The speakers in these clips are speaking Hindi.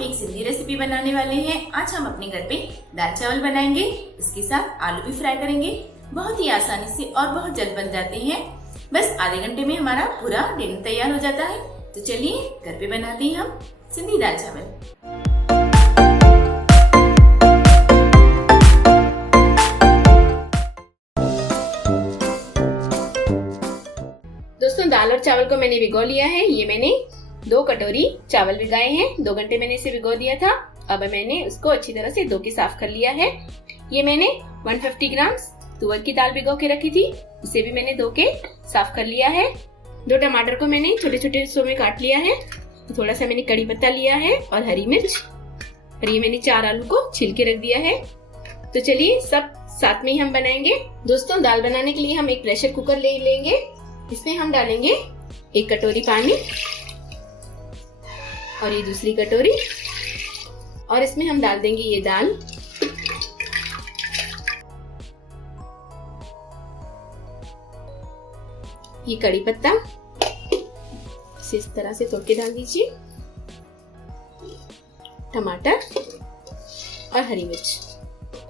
हम एक सिंधी रेसिपी बनाने वाले हैं। आज हम अपने घर पे दाल चावल बनाएंगे, इसके साथ आलू भी फ्राई करेंगे। बहुत ही आसानी से और बहुत जल्द बन जाते हैं। बस आधे घंटे में हमारा पूरा डिनर तैयार हो जाता है। तो चलिए घर पे बनाते हैं हम सिंधी दाल चावल। दोस्तों दाल और चावल को मैंने भिगो लिया है। ये मैंने 2 कटोरी चावल भिगाए हैं। 2 घंटे मैंने इसे भिगो दिया था। अब मैंने उसको अच्छी तरह से धो के साफ कर लिया है। ये मैंने 150 ग्राम तुअर की दाल भिगो के रखी थी, उसे भी मैंने धो के साफ कर लिया है। 2 टमाटर को मैंने छोटे छोटे हिस्सों में काट लिया है। थोड़ा सा मैंने कड़ी पत्ता लिया है और हरी मिर्च, और ये मैंने 4 आलू को छिल के रख दिया है। तो चलिए सब साथ में ही हम बनाएंगे। दोस्तों दाल बनाने के लिए हम एक प्रेशर कुकर ले लेंगे। इसमें हम डालेंगे 1 कटोरी पानी और ये दूसरी कटोरी, और इसमें हम डाल देंगे ये दाल। ये कड़ी पत्ता इसे इस तरह से तोड़ के डाल दीजिए, टमाटर और हरी मिर्च।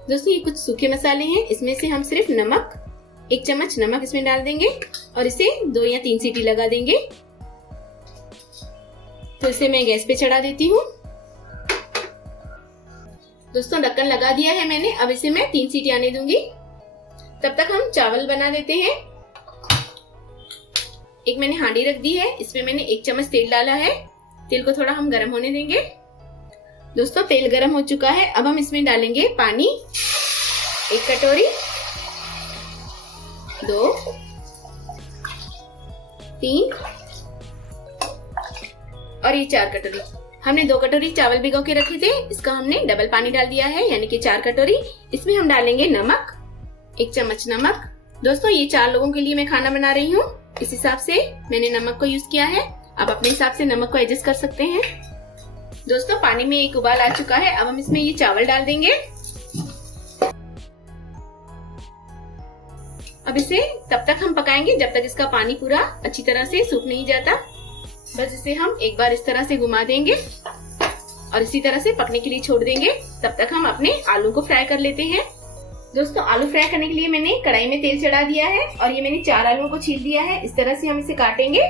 दोस्तों ये कुछ सूखे मसाले हैं। इसमें से हम सिर्फ नमक, 1 चम्मच नमक इसमें डाल देंगे और इसे 2 या 3 सीटी लगा देंगे। तो इसे मैं गैस पे चढ़ा देती हूँ। दोस्तों ढक्कन लगा दिया है मैंने। अब इसे मैं 3 सीटी आने दूंगी। तब तक हम चावल बना देते हैं। एक मैंने हांडी रख दी है, इसमें मैंने 1 चम्मच तेल डाला है। तेल को थोड़ा हम गर्म होने देंगे। दोस्तों तेल गर्म हो चुका है। अब हम इसमें डालेंगे पानी, 1 कटोरी, 2, 3 और ये 4 कटोरी। हमने 2 कटोरी चावल भिगो के रखे थे, इसका हमने डबल पानी डाल दिया है, यानी कि 4 कटोरी। इसमें हम डालेंगे नमक, 1 चम्मच नमक। दोस्तों ये 4 लोगों के लिए मैं खाना बना रही हूँ, इस हिसाब से मैंने नमक को यूज किया है। आप अपने हिसाब से नमक को एडजस्ट कर सकते हैं। दोस्तों पानी में एक उबाल आ चुका है। अब हम इसमें ये चावल डाल देंगे। अब इसे तब तक हम पकाएंगे जब तक इसका पानी पूरा अच्छी तरह से सूख नहीं जाता। बस इसे हम एक बार इस तरह से घुमा देंगे और इसी तरह से पकने के लिए छोड़ देंगे। तब तक हम अपने आलू को फ्राई कर लेते हैं। दोस्तों आलू फ्राई करने के लिए मैंने कढ़ाई में तेल चढ़ा दिया है और ये मैंने 4 आलूओं को छील दिया है। इस तरह से हम इसे काटेंगे।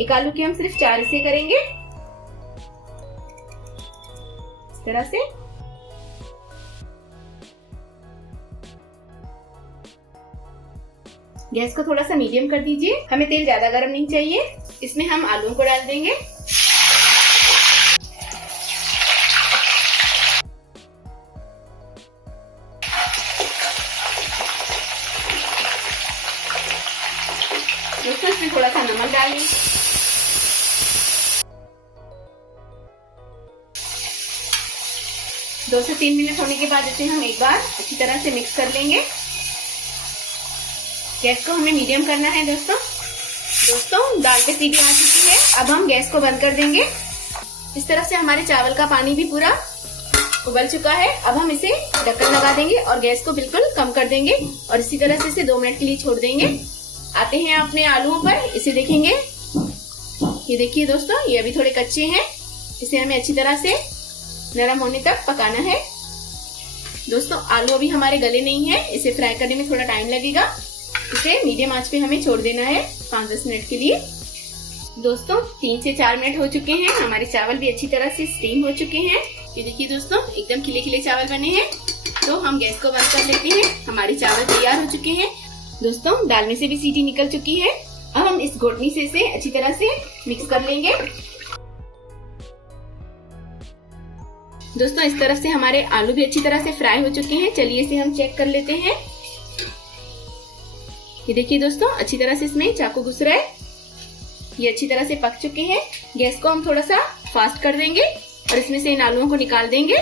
1 आलू के हम सिर्फ 4 हिस्से करेंगे, इस तरह से। गैस को थोड़ा सा मीडियम कर दीजिए, हमें तेल ज्यादा गर्म नहीं चाहिए। इसमें हम आलूओं को डाल देंगे। दोस्तों इसमें थोड़ा सा नमक डालें, दो से 3 मिनट होने के बाद इसे हम एक बार अच्छी तरह से मिक्स कर लेंगे। गैस को हमें मीडियम करना है। दोस्तों दाल पे सीटी आ चुकी है। अब हम गैस को बंद कर देंगे। इस तरह से हमारे चावल का पानी भी पूरा उबल चुका है। अब हम इसे ढक्कन लगा देंगे और गैस को बिल्कुल कम कर देंगे और इसी तरह से इसे 2 मिनट के लिए छोड़ देंगे। आते हैं अपने आलूओं पर, इसे देखेंगे। ये देखिए दोस्तों, ये अभी थोड़े कच्चे हैं। इसे हमें अच्छी तरह से नरम होने तक पकाना है। दोस्तों आलू अभी हमारे गले नहीं है, इसे फ्राई करने में थोड़ा टाइम लगेगा। इसे मीडियम आंच पे हमें छोड़ देना है 5-10 मिनट के लिए। दोस्तों 3 से 4 मिनट हो चुके हैं। हमारे चावल भी अच्छी तरह से स्टीम हो चुके हैं। ये देखिए दोस्तों, एकदम खिले खिले चावल बने हैं। तो हम गैस को बंद कर लेते हैं। हमारे चावल तैयार हो चुके हैं। दोस्तों दाल में से भी सीटी निकल चुकी है। अब हम इस घोटनी से इसे अच्छी तरह से मिक्स कर लेंगे। दोस्तों इस तरफ से हमारे आलू भी अच्छी तरह से फ्राई हो चुके हैं। चलिए इसे हम चेक कर लेते हैं। ये देखिए दोस्तों, अच्छी तरह से इसमें चाकू घुस रहा है। ये अच्छी तरह से पक चुके हैं। गैस को हम थोड़ा सा फास्ट कर देंगे और इसमें से इन आलूओं को निकाल देंगे।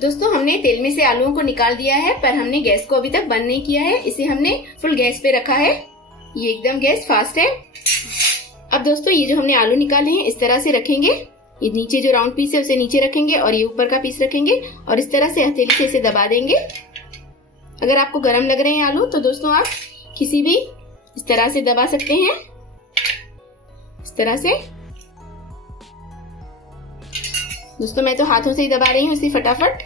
दोस्तों हमने तेल में से आलूओं को निकाल दिया है, पर हमने गैस को अभी तक बंद नहीं किया है। इसे हमने फुल गैस पे रखा है। ये एकदम गैस फास्ट है। अब दोस्तों ये जो हमने आलू निकाले हैं इस तरह से रखेंगे। ये नीचे जो राउंड पीस है उसे नीचे रखेंगे और ये ऊपर का पीस रखेंगे और इस तरह से हथेली से इसे दबा देंगे। अगर आपको गर्म लग रहे हैं आलू तो दोस्तों आप किसी भी इस तरह से दबा सकते हैं, इस तरह से। दोस्तों मैं तो हाथों से ही दबा रही हूँ इसे फटाफट।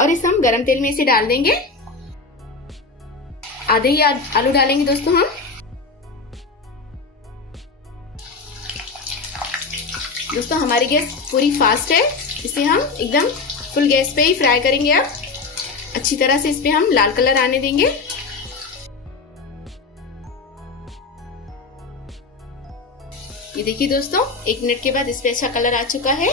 और इस हम गरम तेल में इसे डाल देंगे। आधे ही आलू डालेंगे दोस्तों हम। दोस्तों हमारी गैस पूरी फास्ट है, इसे हम एकदम फुल गैस पे ही फ्राई करेंगे। अब अच्छी तरह से इस पे हम लाल कलर आने देंगे। ये देखिए दोस्तों 1 मिनट के बाद इस पे अच्छा कलर आ चुका है।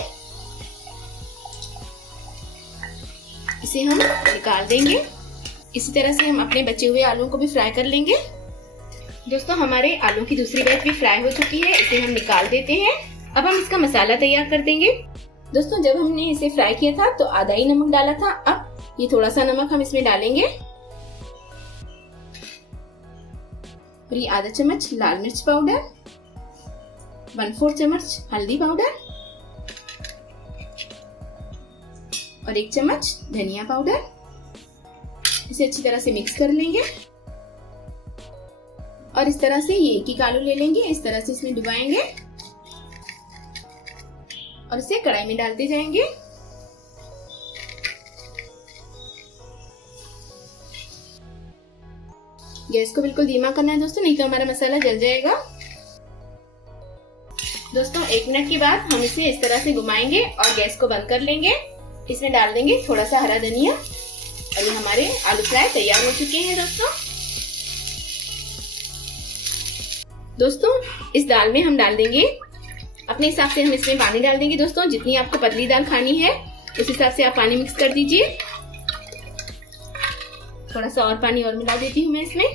इसे हम निकाल देंगे। इसी तरह से हम अपने बचे हुए आलू को भी फ्राई कर लेंगे। दोस्तों हमारे आलू की दूसरी बैच भी फ्राई हो चुकी है, इसे हम निकाल देते हैं। अब हम इसका मसाला तैयार कर देंगे। दोस्तों जब हमने इसे फ्राई किया था तो आधा ही नमक डाला था। अब ये थोड़ा सा नमक हम इसमें डालेंगे और ये आधा चम्मच लाल मिर्च पाउडर, 1/4 चम्मच हल्दी पाउडर और 1 चम्मच धनिया पाउडर। इसे अच्छी तरह से मिक्स कर लेंगे और इस तरह से ये एक आलू ले लेंगे, इस तरह से इसमें डुबाएंगे और इसे कढ़ाई में डालते जाएंगे। गैस को बिल्कुल धीमा करना है दोस्तों, नहीं तो हमारा मसाला जल जाएगा। दोस्तों 1 मिनट के बाद हम इसे इस तरह से घुमाएंगे और गैस को बंद कर लेंगे। इसमें डाल देंगे थोड़ा सा हरा धनिया और ये हमारे आलू फ्राई तैयार हो चुके हैं। दोस्तों इस दाल में हम डाल देंगे अपने हिसाब से, हम इसमें पानी डाल देंगे। दोस्तों जितनी आपको पतली दाल खानी है उस हिसाब से आप पानी मिक्स कर दीजिए। थोड़ा सा और पानी और मिला देती हूँ मैं इसमें।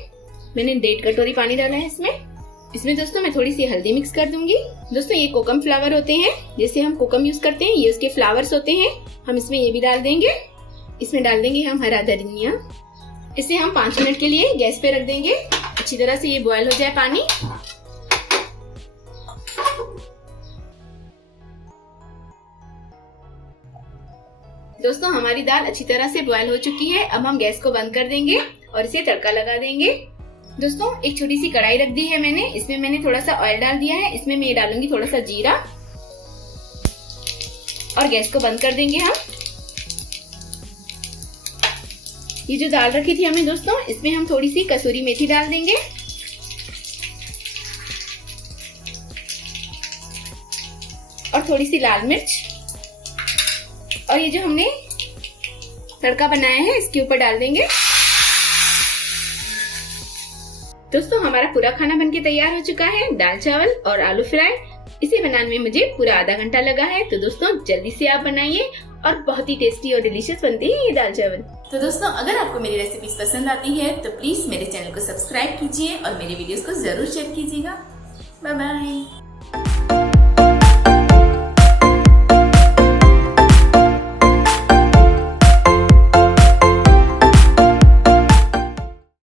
मैंने 1.5 कटोरी पानी डाला है इसमें दोस्तों मैं थोड़ी सी हल्दी मिक्स कर दूंगी। दोस्तों ये कोकम फ्लावर होते हैं, जैसे हम कोकम यूज करते हैं, ये उसके फ्लावर्स होते हैं। हम इसमें ये भी डाल देंगे। इसमें डाल देंगे हम हरा धनिया। इसे हम 5 मिनट के लिए गैस पे रख देंगे, अच्छी तरह से ये बॉयल हो जाए पानी। दोस्तों हमारी दाल अच्छी तरह से बॉयल हो चुकी है। अब हम गैस को बंद कर देंगे और इसे तड़का लगा देंगे। दोस्तों एक छोटी सी कढ़ाई रख दी है मैंने, इसमें मैंने थोड़ा सा ऑयल डाल दिया है। इसमें मैं डालूंगी थोड़ा सा जीरा और गैस को बंद कर देंगे हम। ये जो दाल रखी थी हमने दोस्तों, इसमें हम थोड़ी सी कसूरी मेथी डाल देंगे और थोड़ी सी लाल मिर्च, और ये जो हमने तड़का बनाया है इसके ऊपर डाल देंगे। दोस्तों हमारा पूरा खाना बनके तैयार हो चुका है, दाल चावल और आलू फ्राई। इसे बनाने में मुझे पूरा आधा घंटा लगा है। तो दोस्तों जल्दी से आप बनाइए और बहुत ही टेस्टी और डिलीशियस बनती है ये दाल चावल। तो दोस्तों अगर आपको मेरी रेसिपीज पसंद आती है तो प्लीज मेरे चैनल को सब्सक्राइब कीजिए और मेरे वीडियोस को जरूर शेयर कीजिएगा। Bye bye.